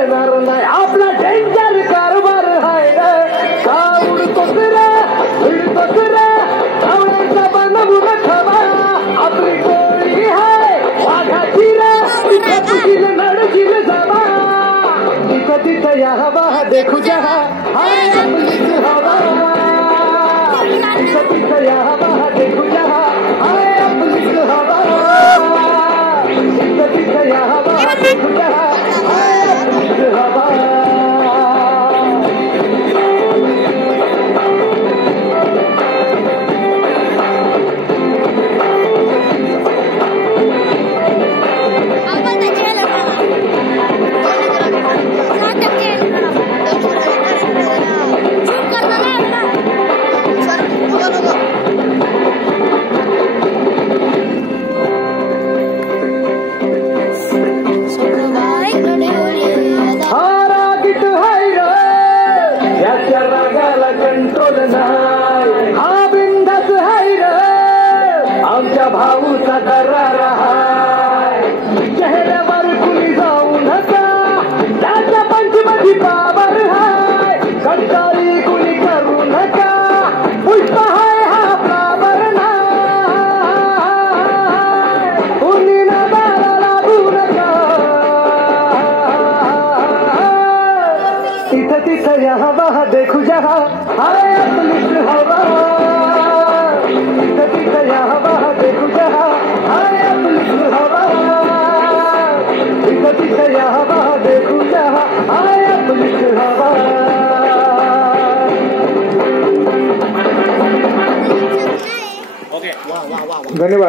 कळणार नाही आपला डेंजर कारभार हाय का उडतोस रे उडतोस रे धावण्याचा बनवून ठेवा आपली टोळी हाय वाघाची रे तिथं तुझील नडशील जावा तिथं तिथं या हवा देखू जहा हाय आपलीच हवा तिथं तिथं या हवा देखू जहा हाय आपलीच हवा तिथं तिथं या हवा देखू जहा हाय आपलीच हवा कंट्रोल नाही हा बिंदास हाय रे आमच्या भाऊचा दरार हाय चेहऱ्यावर कुणी जाऊ नका त्याच्या पंचमधी पावर हाय कंटाळी कुणी करू नका पुष्प हाय हा फ्लावर नाही कुणी ना दारा लागू नका तिथं तिथं या हवा देखू जहा हाय आपलीच हवा तिथं तिथं या हवा देखू जहा हाय आपलीच हवा तिथं तिथं या हवा देखू जहा हाय आपलीच हवा धन्यवाद.